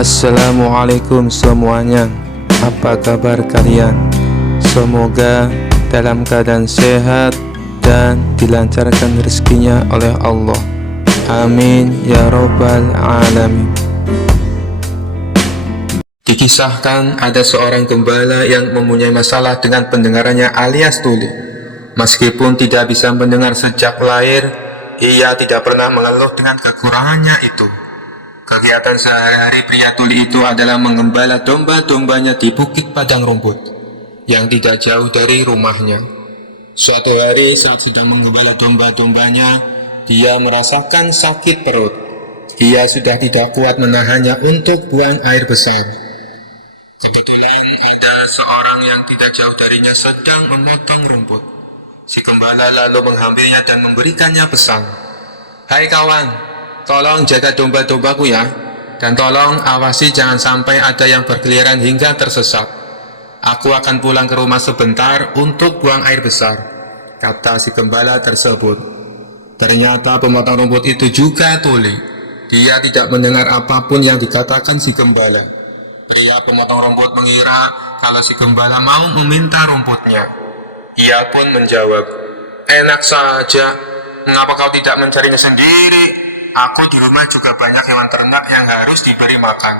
Assalamualaikum semuanya. Apa kabar kalian? Semoga dalam keadaan sehat dan dilancarkan rezekinya oleh Allah. Amin ya robbal alamin. Dikisahkan ada seorang gembala yang mempunyai masalah dengan pendengarannya alias tuli. Meskipun tidak bisa mendengar sejak lahir, ia tidak pernah mengeluh dengan kekurangannya itu. Kegiatan sehari-hari pria tuli itu adalah menggembala domba-dombanya di bukit padang rumput yang tidak jauh dari rumahnya. Suatu hari saat sedang menggembala domba-dombanya, dia merasakan sakit perut. Ia sudah tidak kuat menahannya untuk buang air besar. Kebetulan ada seorang yang tidak jauh darinya sedang memotong rumput. Si gembala lalu menghampirinya dan memberikannya pesan. "Hai kawan, tolong jaga domba-dombaku ya, dan tolong awasi jangan sampai ada yang berkeliaran hingga tersesat. Aku akan pulang ke rumah sebentar untuk buang air besar," kata si gembala tersebut. Ternyata pemotong rumput itu juga tuli. Dia tidak mendengar apapun yang dikatakan si gembala. Pria pemotong rumput mengira kalau si gembala mau meminta rumputnya. Ia pun menjawab, "Enak saja, mengapa kau tidak mencarinya sendiri? Aku di rumah juga banyak hewan ternak yang harus diberi makan."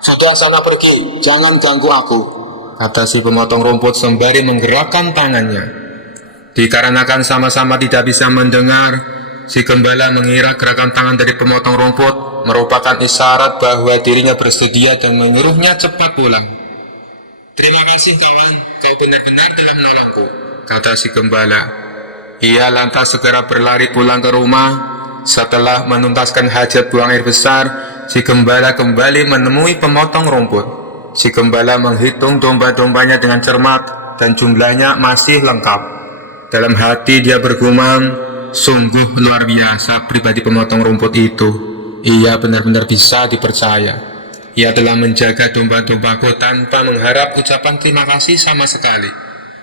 "Sudah sana pergi, jangan ganggu aku," kata si pemotong rumput sembari menggerakkan tangannya. Dikarenakan sama-sama tidak bisa mendengar, si gembala mengira gerakan tangan dari pemotong rumput merupakan isyarat bahwa dirinya bersedia dan menyuruhnya cepat pulang. "Terima kasih kawan, kau benar-benar telah menolongku," kata si gembala. Ia lantas segera berlari pulang ke rumah. Setelah menuntaskan hajat buang air besar, si gembala kembali menemui pemotong rumput. Si gembala menghitung domba-dombanya dengan cermat dan jumlahnya masih lengkap. Dalam hati dia bergumam, sungguh luar biasa pribadi pemotong rumput itu. Ia benar-benar bisa dipercaya. Ia telah menjaga domba-dombaku tanpa mengharap ucapan terima kasih sama sekali.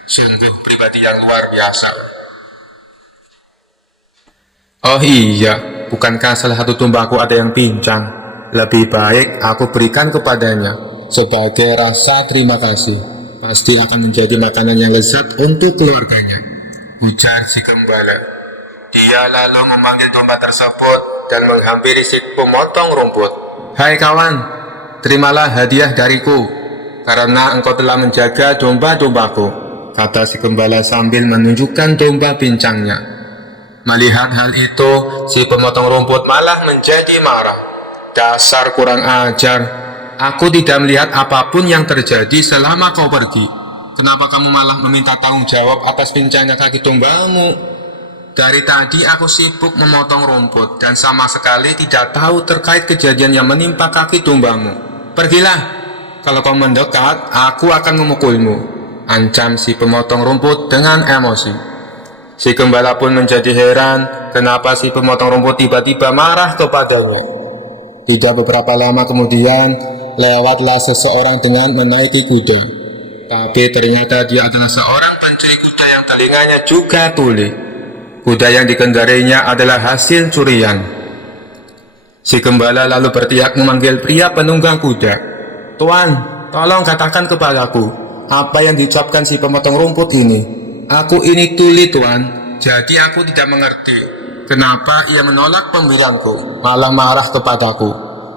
Sungguh pribadi yang luar biasa. "Oh iya, bukankah salah satu dombaku ada yang pincang? Lebih baik aku berikan kepadanya sebagai rasa terima kasih. Pasti akan menjadi makanan yang lezat untuk keluarganya," ujar si gembala. Dia lalu memanggil domba tersebut dan menghampiri si pemotong rumput. "Hai kawan, terimalah hadiah dariku karena engkau telah menjaga domba-dombaku," kata si gembala sambil menunjukkan domba pincangnya. Melihat hal itu, si pemotong rumput malah menjadi marah. "Dasar kurang ajar, aku tidak melihat apapun yang terjadi selama kau pergi. Kenapa kamu malah meminta tanggung jawab atas pincangnya kaki dombamu? Dari tadi aku sibuk memotong rumput dan sama sekali tidak tahu terkait kejadian yang menimpa kaki dombamu. Pergilah, kalau kau mendekat, aku akan memukulmu," ancam si pemotong rumput dengan emosi. Si gembala pun menjadi heran kenapa si pemotong rumput tiba-tiba marah kepadanya. Tidak beberapa lama kemudian, lewatlah seseorang dengan menaiki kuda. Tapi ternyata dia adalah seorang pencuri kuda yang telinganya juga tuli. Kuda yang dikendarainya adalah hasil curian. Si gembala lalu berteriak memanggil pria penunggang kuda. "Tuan, tolong katakan kepadaku, apa yang diucapkan si pemotong rumput ini? Aku ini tuli tuan, jadi aku tidak mengerti. Kenapa ia menolak pemberianku, malah marah kepadaku?"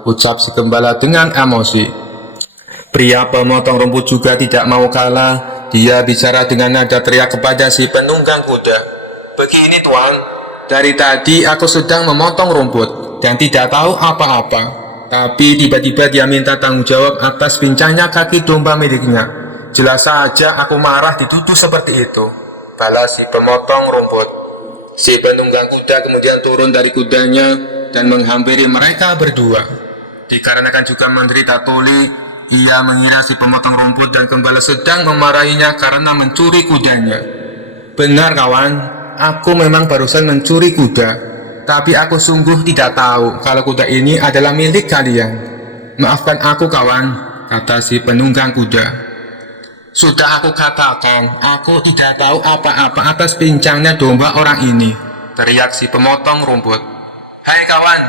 ucap si gembala dengan emosi. Pria pemotong rumput juga tidak mau kalah. Dia bicara dengan nada teriak kepada si penunggang kuda. "Begini tuan, dari tadi aku sedang memotong rumput dan tidak tahu apa-apa. Tapi tiba-tiba dia minta tanggung jawab atas pincangnya kaki domba miliknya. Jelas saja aku marah dituduh seperti itu," balas si pemotong rumput. Si penunggang kuda kemudian turun dari kudanya dan menghampiri mereka berdua. Dikarenakan juga menderita tuli, ia mengira si pemotong rumput dan gembala sedang memarahinya karena mencuri kudanya. "Benar kawan, aku memang barusan mencuri kuda, tapi aku sungguh tidak tahu kalau kuda ini adalah milik kalian. Maafkan aku kawan," kata si penunggang kuda. "Sudah aku katakan, aku tidak tahu apa-apa atas pincangnya domba orang ini," teriak si pemotong rumput. "Hai kawan,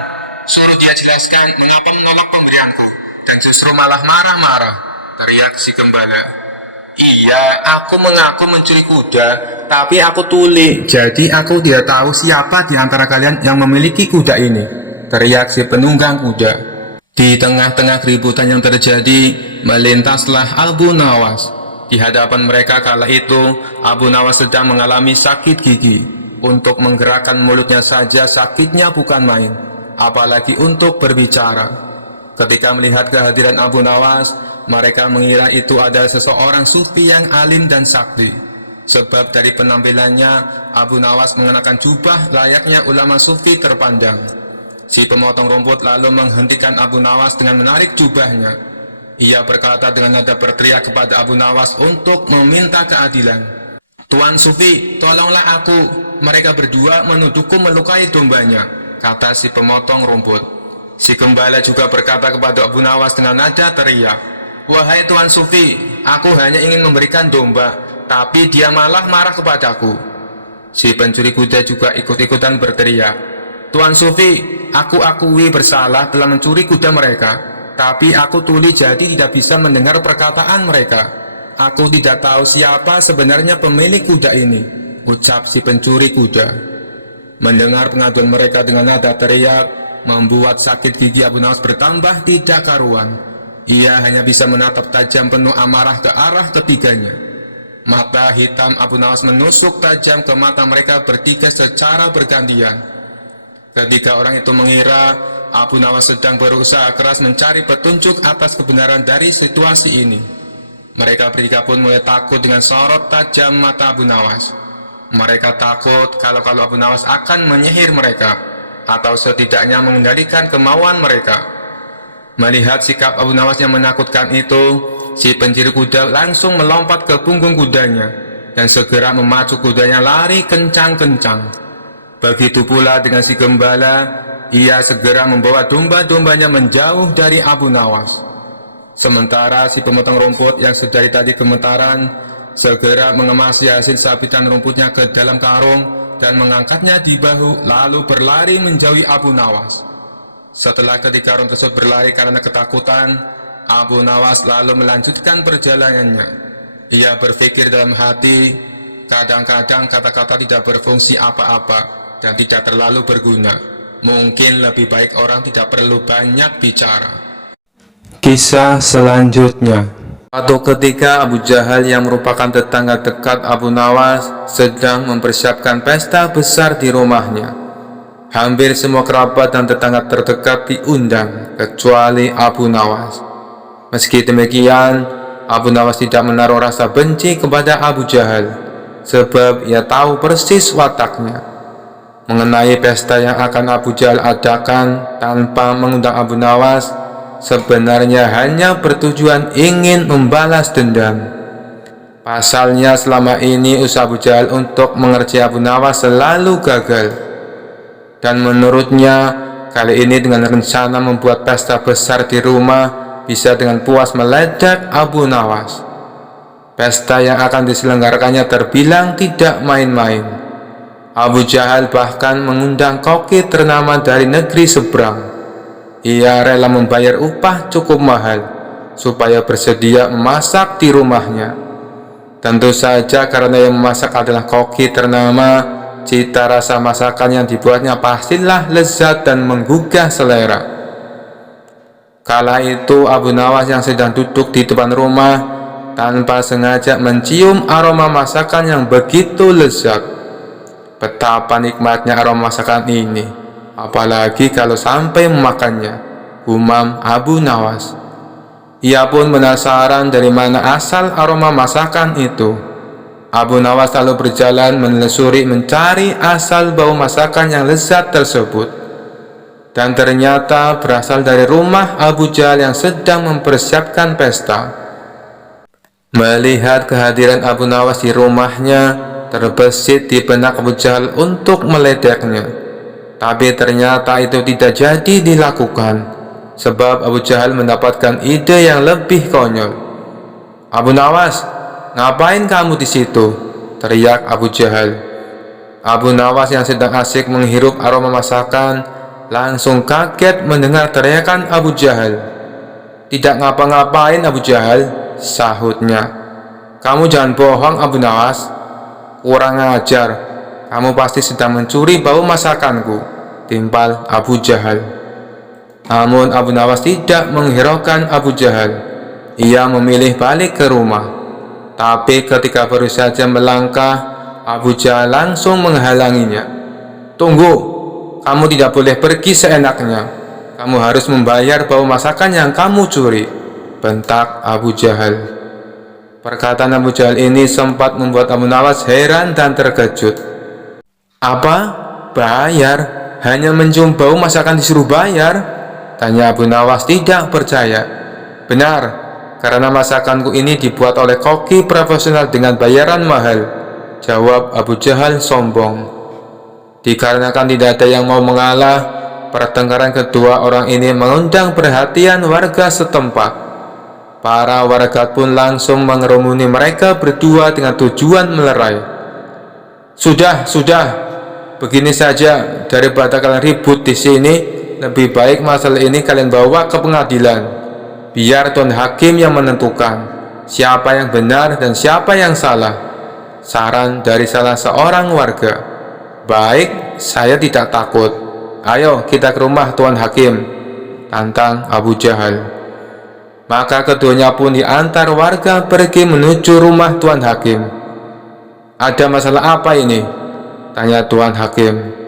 suruh dia jelaskan mengapa menolak pemberianku dan justru malah marah-marah, teriak si gembala. Iya, aku mengaku mencuri kuda, tapi aku tuli. Jadi aku tidak tahu siapa di antara kalian yang memiliki kuda ini, teriak si penunggang kuda. Di tengah-tengah keributan yang terjadi, melintaslah Abu Nawas. Di hadapan mereka kala itu, Abu Nawas sedang mengalami sakit gigi. Untuk menggerakkan mulutnya saja sakitnya bukan main, apalagi untuk berbicara. Ketika melihat kehadiran Abu Nawas, mereka mengira itu adalah seseorang sufi yang alim dan sakti. Sebab dari penampilannya, Abu Nawas mengenakan jubah layaknya ulama sufi terpandang. Si pemotong rumput lalu menghentikan Abu Nawas dengan menarik jubahnya. Ia berkata dengan nada berteriak kepada Abu Nawas untuk meminta keadilan. Tuan Sufi, tolonglah aku. Mereka berdua menuduhku melukai dombanya, kata si pemotong rumput. Si gembala juga berkata kepada Abu Nawas dengan nada teriak, wahai Tuan Sufi, aku hanya ingin memberikan domba, tapi dia malah marah kepadaku. Si pencuri kuda juga ikut-ikutan berteriak, Tuan Sufi, aku akui bersalah telah mencuri kuda mereka, tapi aku tuli jadi tidak bisa mendengar perkataan mereka. Aku tidak tahu siapa sebenarnya pemilik kuda ini, ucap si pencuri kuda. Mendengar pengaduan mereka dengan nada teriak, membuat sakit gigi Abu Nawas bertambah tidak karuan. Ia hanya bisa menatap tajam penuh amarah ke arah ketiganya. Mata hitam Abu Nawas menusuk tajam ke mata mereka bertiga secara bergantian. Ketiga orang itu mengira Abu Nawas sedang berusaha keras mencari petunjuk atas kebenaran dari situasi ini. Mereka bertiga pun mulai takut dengan sorot tajam mata Abu Nawas. Mereka takut kalau Abu Nawas akan menyihir mereka, atau setidaknya mengendalikan kemauan mereka. Melihat sikap Abu Nawas yang menakutkan itu, si pencuri kuda langsung melompat ke punggung kudanya dan segera memacu kudanya lari kencang-kencang. Begitu pula dengan si gembala, ia segera membawa domba-dombanya menjauh dari Abu Nawas. Sementara si pemotong rumput yang sedari tadi gemetaran segera mengemasi hasil sabitan rumputnya ke dalam karung dan mengangkatnya di bahu, lalu berlari menjauhi Abu Nawas. Setelah ketiga orang tersebut berlari karena ketakutan, Abu Nawas lalu melanjutkan perjalanannya. Ia berpikir dalam hati, kadang-kadang kata-kata tidak berfungsi apa-apa dan tidak terlalu berguna. Mungkin lebih baik orang tidak perlu banyak bicara. Kisah selanjutnya. Suatu ketika Abu Jahal yang merupakan tetangga dekat Abu Nawas sedang mempersiapkan pesta besar di rumahnya. Hampir semua kerabat dan tetangga terdekat diundang, kecuali Abu Nawas. Meski demikian, Abu Nawas tidak menaruh rasa benci kepada Abu Jahal, sebab ia tahu persis wataknya. Mengenai pesta yang akan Abu Jahal adakan tanpa mengundang Abu Nawas, sebenarnya hanya bertujuan ingin membalas dendam. Pasalnya selama ini usaha Abu Jahal untuk mengerjai Abu Nawas selalu gagal. Dan menurutnya, kali ini dengan rencana membuat pesta besar di rumah, bisa dengan puas meledak Abu Nawas. Pesta yang akan diselenggarakannya terbilang tidak main-main. Abu Jahal bahkan mengundang koki ternama dari negeri seberang. Ia rela membayar upah cukup mahal supaya bersedia memasak di rumahnya. Tentu saja karena yang memasak adalah koki ternama, cita rasa masakan yang dibuatnya pastilah lezat dan menggugah selera. Kala itu Abu Nawas yang sedang duduk di depan rumah tanpa sengaja mencium aroma masakan yang begitu lezat. Betapa nikmatnya aroma masakan ini, apalagi kalau sampai memakannya, gumam Abu Nawas. Ia pun penasaran dari mana asal aroma masakan itu. Abu Nawas lalu berjalan menelusuri mencari asal bau masakan yang lezat tersebut. Dan ternyata berasal dari rumah Abu Jahal yang sedang mempersiapkan pesta. Melihat kehadiran Abu Nawas di rumahnya, terbesit di benak Abu Jahal untuk meledaknya. Tapi ternyata itu tidak jadi dilakukan, sebab Abu Jahal mendapatkan ide yang lebih konyol. Abu Nawas, ngapain kamu di situ? Teriak Abu Jahal. Abu Nawas yang sedang asik menghirup aroma masakan langsung kaget mendengar teriakan Abu Jahal. Tidak ngapa-ngapain Abu Jahal, sahutnya. Kamu jangan bohong Abu Nawas. Kurang ajar, kamu pasti sedang mencuri bau masakanku, timpal Abu Jahal. Namun Abu Nawas tidak menghiraukan Abu Jahal. Ia memilih balik ke rumah. Tapi ketika baru saja melangkah, Abu Jahal langsung menghalanginya. Tunggu, kamu tidak boleh pergi seenaknya. Kamu harus membayar bau masakan yang kamu curi, bentak Abu Jahal. Perkataan Abu Jahal ini sempat membuat Abu Nawas heran dan terkejut. Apa? Bayar? Hanya mencium bau masakan disuruh bayar? Tanya Abu Nawas tidak percaya. Benar, karena masakanku ini dibuat oleh koki profesional dengan bayaran mahal, jawab Abu Jahal sombong. Dikarenakan tidak ada yang mau mengalah, pertengkaran kedua orang ini mengundang perhatian warga setempat. Para warga pun langsung mengerumuni mereka berdua dengan tujuan melerai. Sudah, begini saja, daripada kalian ribut di sini, lebih baik masalah ini kalian bawa ke pengadilan. Biar Tuan Hakim yang menentukan siapa yang benar dan siapa yang salah. Saran dari salah seorang warga. Baik, saya tidak takut. Ayo kita ke rumah Tuan Hakim, tantang Abu Jahal. Maka keduanya pun diantar warga pergi menuju rumah Tuan Hakim. Ada masalah apa ini? Tanya Tuan Hakim.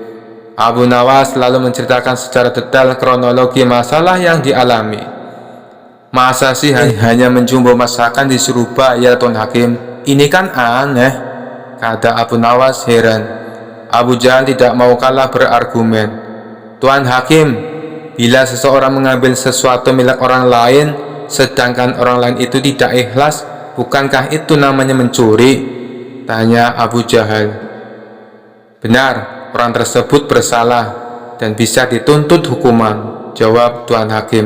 Abu Nawas lalu menceritakan secara detail kronologi masalah yang dialami. Masa sih hanya mencium bau masakan disuruh bayar Tuan Hakim? Ini kan aneh, kata Abu Nawas heran. Abu Jahal tidak mau kalah berargumen. Tuan Hakim, bila seseorang mengambil sesuatu milik orang lain, sedangkan orang lain itu tidak ikhlas, bukankah itu namanya mencuri? Tanya Abu Jahal. Benar, orang tersebut bersalah dan bisa dituntut hukuman, jawab Tuan Hakim.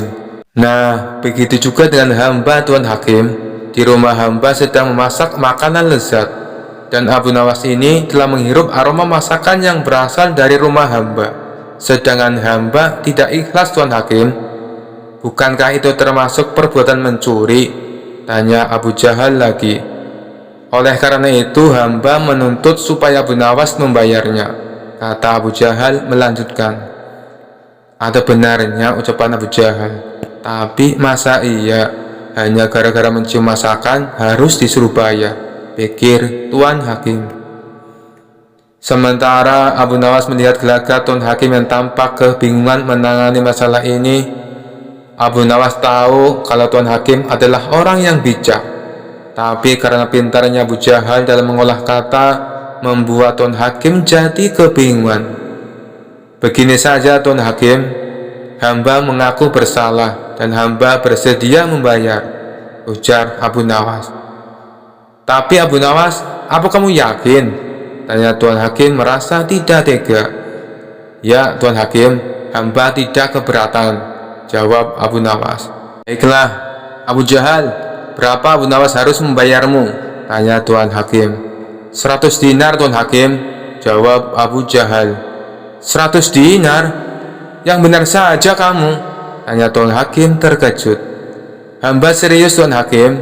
Nah, begitu juga dengan hamba Tuan Hakim. Di rumah hamba sedang memasak makanan lezat, dan Abu Nawas ini telah menghirup aroma masakan yang berasal dari rumah hamba, sedangkan hamba tidak ikhlas Tuan Hakim. Bukankah itu termasuk perbuatan mencuri? Tanya Abu Jahal lagi. Oleh karena itu hamba menuntut supaya Abu Nawas membayarnya, kata Abu Jahal melanjutkan. Ada benarnya ucapan Abu Jahal, tapi masa iya hanya gara-gara mencium masakan harus disuruh bayar, pikir Tuan Hakim. Sementara Abu Nawas melihat gelagat Tuan Hakim yang tampak kebingungan menangani masalah ini. Abu Nawas tahu kalau Tuan Hakim adalah orang yang bijak, tapi karena pintarnya Abu Jahal dalam mengolah kata, membuat Tuan Hakim jadi kebingungan. Begini saja Tuan Hakim, hamba mengaku bersalah dan hamba bersedia membayar, ujar Abu Nawas. Tapi Abu Nawas, apa kamu yakin? Tanya Tuan Hakim merasa tidak tega. Ya Tuan Hakim, hamba tidak keberatan, jawab Abu Nawas. Baiklah, Abu Jahal, berapa Abu Nawas harus membayarmu? Tanya Tuan Hakim. 100 dinar Tuan Hakim, jawab Abu Jahal. 100 dinar? Yang benar saja kamu, tanya Tuan Hakim terkejut. Hamba serius Tuan Hakim,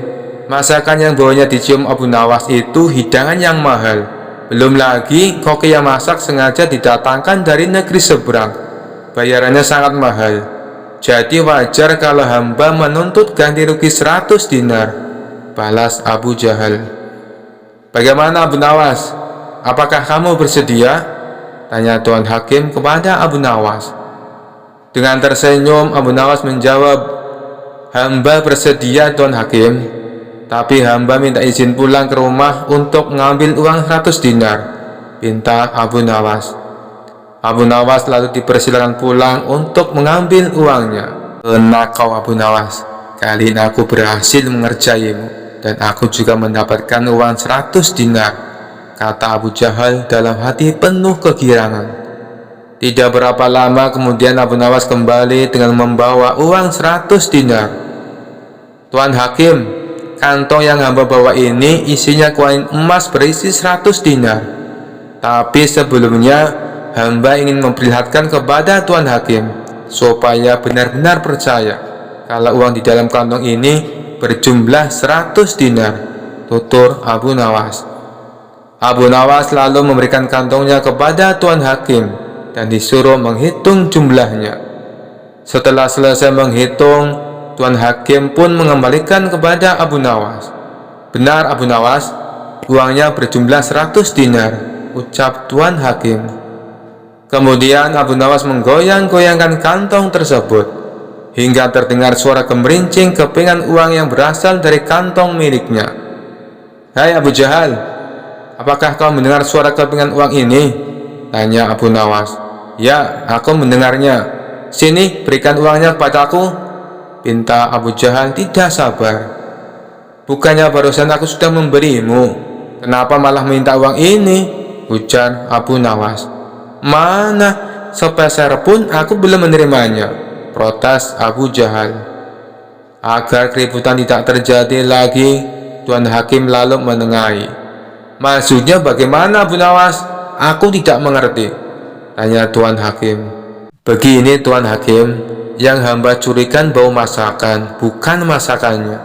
masakan yang baunya dicium Abu Nawas itu hidangan yang mahal. Belum lagi koki yang masak sengaja didatangkan dari negeri seberang. Bayarannya sangat mahal. Jadi wajar kalau hamba menuntut ganti rugi 100 dinar, balas Abu Jahal. Bagaimana Abu Nawas? Apakah kamu bersedia? Tanya Tuan Hakim kepada Abu Nawas. Dengan tersenyum Abu Nawas menjawab, hamba bersedia Tuan Hakim, tapi hamba minta izin pulang ke rumah untuk mengambil uang 100 dinar, pinta Abu Nawas. Abu Nawas lalu dipersilakan pulang untuk mengambil uangnya. Kena kau Abu Nawas, kali ini aku berhasil mengerjaimu dan aku juga mendapatkan uang 100 dinar, kata Abu Jahal dalam hati penuh kegirangan. Tidak berapa lama kemudian Abu Nawas kembali dengan membawa uang 100 dinar. Tuan Hakim, kantong yang hamba bawa ini isinya koin emas berisi 100 dinar. Tapi sebelumnya hamba ingin memperlihatkan kepada Tuan Hakim supaya benar-benar percaya kalau uang di dalam kantong ini berjumlah 100 dinar, tutur Abu Nawas. Abu Nawas lalu memberikan kantongnya kepada Tuan Hakim dan disuruh menghitung jumlahnya. Setelah selesai menghitung, Tuan Hakim pun mengembalikan kepada Abu Nawas. Benar Abu Nawas, uangnya berjumlah 100 dinar, ucap Tuan Hakim. Kemudian Abu Nawas menggoyang-goyangkan kantong tersebut hingga terdengar suara gemerincing kepingan uang yang berasal dari kantong miliknya. "Hai Abu Jahal, apakah kau mendengar suara kepingan uang ini?" tanya Abu Nawas. "Ya, aku mendengarnya. Sini, berikan uangnya padaku," pinta Abu Jahal tidak sabar. "Bukannya barusan aku sudah memberimu, kenapa malah minta uang ini?" ujar Abu Nawas. "Mana, sepeser pun aku belum menerimanya," protes Abu Jahal. Agar keributan tidak terjadi lagi, Tuan Hakim lalu menengahi. "Maksudnya bagaimana Abu Nawas? Aku tidak mengerti," tanya Tuan Hakim. "Begini Tuan Hakim, yang hamba curikan bau masakan, bukan masakannya.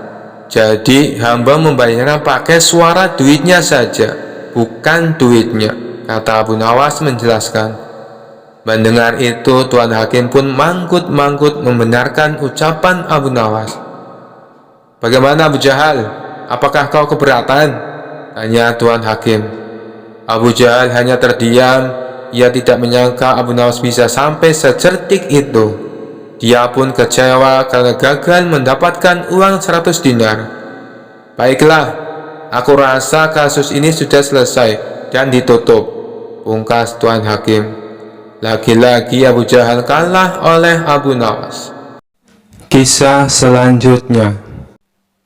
Jadi hamba membayarnya pakai suara duitnya saja, bukan duitnya," kata Abu Nawas menjelaskan. Mendengar itu, Tuan Hakim pun manggut-manggut membenarkan ucapan Abu Nawas. "Bagaimana Abu Jahal? Apakah kau keberatan?" tanya Tuan Hakim. Abu Jahal hanya terdiam. Ia tidak menyangka Abu Nawas bisa sampai secerdik itu. Dia pun kecewa karena gagal mendapatkan uang 100 dinar. "Baiklah, aku rasa kasus ini sudah selesai dan ditutup," pungkas Tuan Hakim. Lagi-lagi Abu Jahal kalah oleh Abu Nawas. Kisah selanjutnya.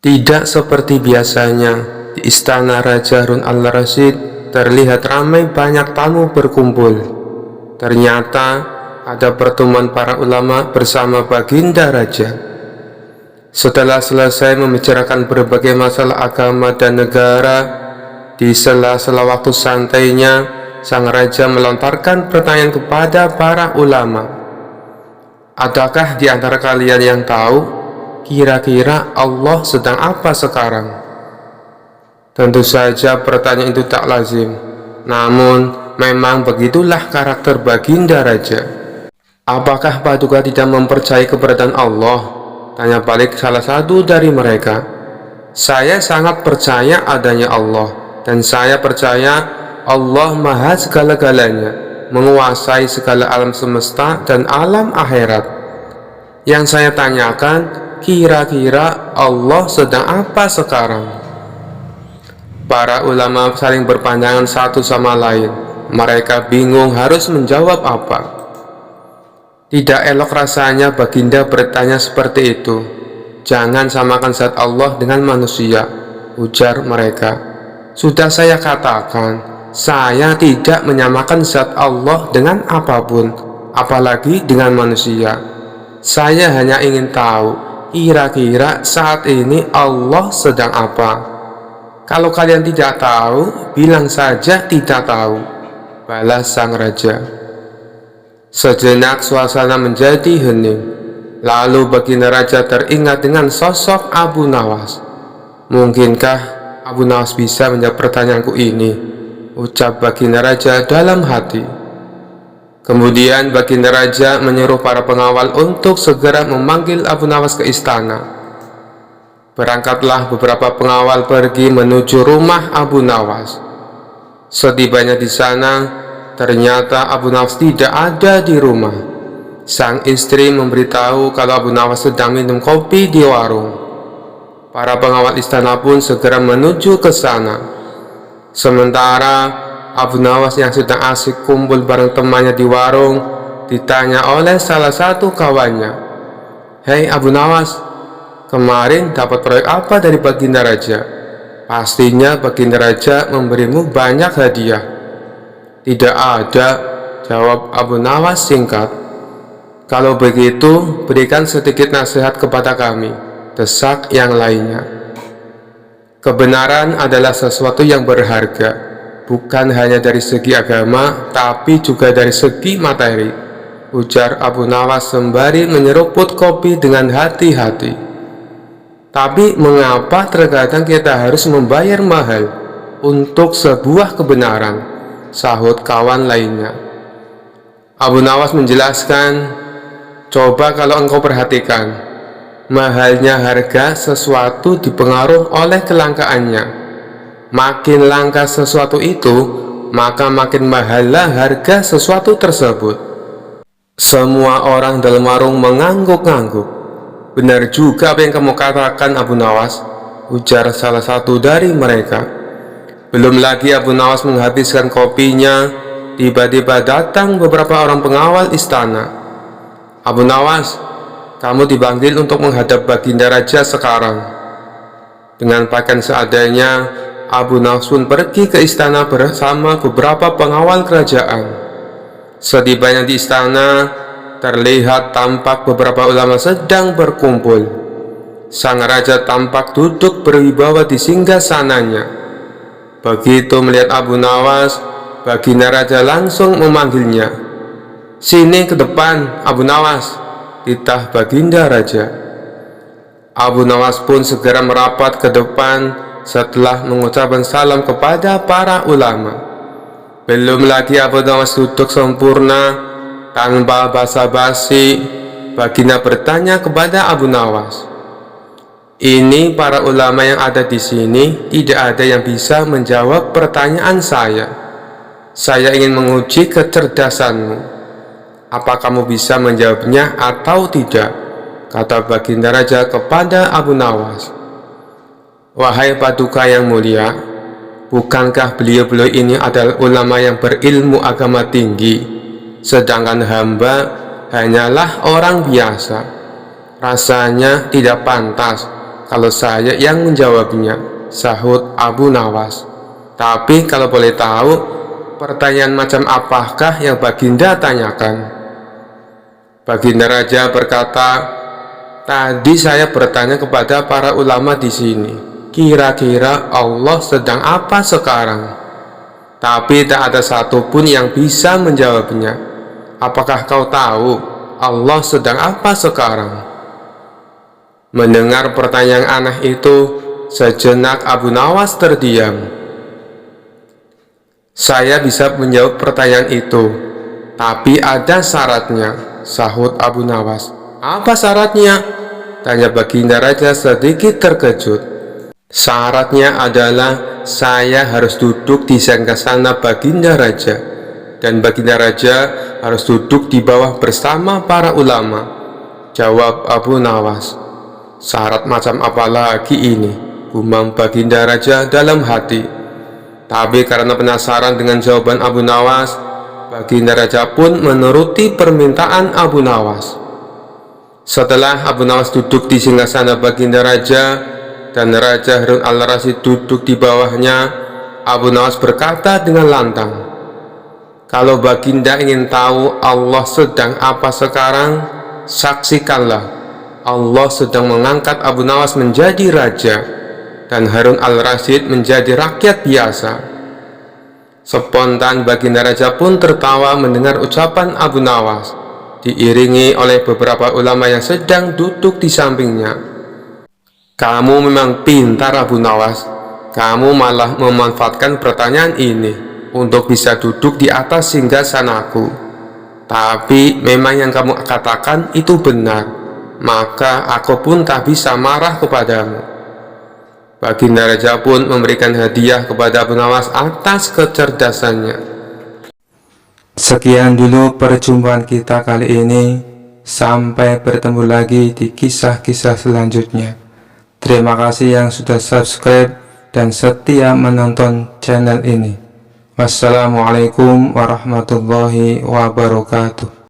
Tidak seperti biasanya, di istana Raja Harun al-Rasyid terlihat ramai banyak tamu berkumpul. Ternyata ada pertemuan para ulama bersama Baginda Raja. Setelah selesai membicarakan berbagai masalah agama dan negara, di sela-sela waktu santainya, sang raja melontarkan pertanyaan kepada para ulama. "Adakah di antara kalian yang tahu kira-kira Allah sedang apa sekarang?" Tentu saja pertanyaan itu tak lazim, namun memang begitulah karakter Baginda Raja. "Apakah Paduka tidak mempercayai keberadaan Allah?" tanya balik salah satu dari mereka. "Saya sangat percaya adanya Allah, dan saya percaya Allah maha segala-galanya, menguasai segala alam semesta dan alam akhirat. Yang saya tanyakan, kira-kira Allah sedang apa sekarang?" Para ulama saling berpandangan satu sama lain. Mereka bingung harus menjawab apa. Tidak elok rasanya Baginda bertanya seperti itu. "Jangan samakan zat Allah dengan manusia," ujar mereka. "Sudah saya katakan, saya tidak menyamakan zat Allah dengan apapun, apalagi dengan manusia. Saya hanya ingin tahu, kira-kira saat ini Allah sedang apa. Kalau kalian tidak tahu, bilang saja tidak tahu," balas sang raja. Sejenak suasana menjadi hening. Lalu Baginda Raja teringat dengan sosok Abu Nawas. "Mungkinkah Abu Nawas bisa menjawab pertanyaanku ini?" ucap Baginda Raja dalam hati. Kemudian Baginda Raja menyuruh para pengawal untuk segera memanggil Abu Nawas ke istana. Berangkatlah beberapa pengawal pergi menuju rumah Abu Nawas. Setibanya di sana, ternyata Abu Nawas tidak ada di rumah. Sang istri memberitahu kalau Abu Nawas sedang minum kopi di warung. Para pengawal istana pun segera menuju ke sana. Sementara Abu Nawas yang sedang asik kumpul bareng temannya di warung ditanya oleh salah satu kawannya. "Hei Abu Nawas, kemarin dapat proyek apa dari Baginda Raja? Pastinya Baginda Raja memberimu banyak hadiah." "Tidak ada," jawab Abu Nawas singkat. "Kalau begitu, berikan sedikit nasihat kepada kami," desak yang lainnya. Kebenaran adalah sesuatu yang berharga, bukan hanya dari segi agama, tapi juga dari segi materi. ujar Abu Nawas sembari menyeruput kopi dengan hati-hati. Tapi mengapa terkadang kita harus membayar mahal untuk sebuah kebenaran? Sahut kawan lainnya. Abu Nawas menjelaskan, coba kalau engkau perhatikan, mahalnya harga sesuatu dipengaruhi oleh kelangkaannya. Makin langka sesuatu itu, maka makin mahallah harga sesuatu tersebut. Semua orang dalam warung mengangguk-angguk. Benar juga apa yang kamu katakan, Abu Nawas, ujar salah satu dari mereka. Belum lagi Abu Nawas menghabiskan kopinya, tiba-tiba datang beberapa orang pengawal istana. Abu Nawas, kamu dipanggil untuk menghadap Baginda Raja sekarang. Dengan pakaian seadanya, Abu Nawas pun pergi ke istana bersama beberapa pengawal kerajaan. Setibanya di istana, terlihat tampak beberapa ulama sedang berkumpul. Sang raja tampak duduk berwibawa di singgasananya. Begitu melihat Abu Nawas, Baginda Raja langsung memanggilnya. Sini ke depan, Abu Nawas, titah Baginda Raja. Abu Nawas pun segera merapat ke depan setelah mengucapkan salam kepada para ulama. Belum lagi Abu Nawas duduk sempurna, tanpa basa-basi, Baginda bertanya kepada Abu Nawas, ini para ulama yang ada di sini, tidak ada yang bisa menjawab pertanyaan saya. Saya ingin menguji kecerdasanmu. Apa kamu bisa menjawabnya atau tidak? Kata Baginda Raja kepada Abu Nawas. Wahai paduka yang mulia, bukankah beliau-beliau ini adalah ulama yang berilmu agama tinggi, sedangkan hamba hanyalah orang biasa? Rasanya tidak pantas kalau saya yang menjawabnya, sahut Abu Nawas. Tapi kalau boleh tahu, pertanyaan macam apakah yang Baginda tanyakan? Baginda Raja berkata, tadi saya bertanya kepada para ulama di sini, kira-kira Allah sedang apa sekarang? Tapi tak ada satupun yang bisa menjawabnya. Apakah kau tahu Allah sedang apa sekarang? Mendengar pertanyaan aneh itu, sejenak Abu Nawas terdiam. Saya bisa menjawab pertanyaan itu, tapi ada syaratnya, sahut Abu Nawas. Apa syaratnya? Tanya Baginda Raja sedikit terkejut. Syaratnya adalah saya harus duduk di singgasana Baginda Raja, dan Baginda Raja harus duduk di bawah bersama para ulama, jawab Abu Nawas. Syarat macam apa lagi ini? Gumam Baginda Raja dalam hati. Tapi karena penasaran dengan jawaban Abu Nawas, Baginda Raja pun menuruti permintaan Abu Nawas. Setelah Abu Nawas duduk di singgasana Baginda Raja dan Raja Harun al-Rasyid duduk di bawahnya, Abu Nawas berkata dengan lantang, kalau Baginda ingin tahu Allah sedang apa sekarang, saksikanlah Allah sedang mengangkat Abu Nawas menjadi raja dan Harun al-Rasyid menjadi rakyat biasa. Spontan Baginda Raja pun tertawa mendengar ucapan Abu Nawas, diiringi oleh beberapa ulama yang sedang duduk di sampingnya. Kamu memang pintar, Abu Nawas. Kamu malah memanfaatkan pertanyaan ini untuk bisa duduk di atas singgasanaku. Tapi memang yang kamu katakan itu benar, maka aku pun tak bisa marah kepadamu. Baginda Raja pun memberikan hadiah kepada Abu Nawas atas kecerdasannya. Sekian dulu perjumpaan kita kali ini. Sampai bertemu lagi di kisah-kisah selanjutnya. Terima kasih yang sudah subscribe dan setia menonton channel ini. Wassalamualaikum warahmatullahi wabarakatuh.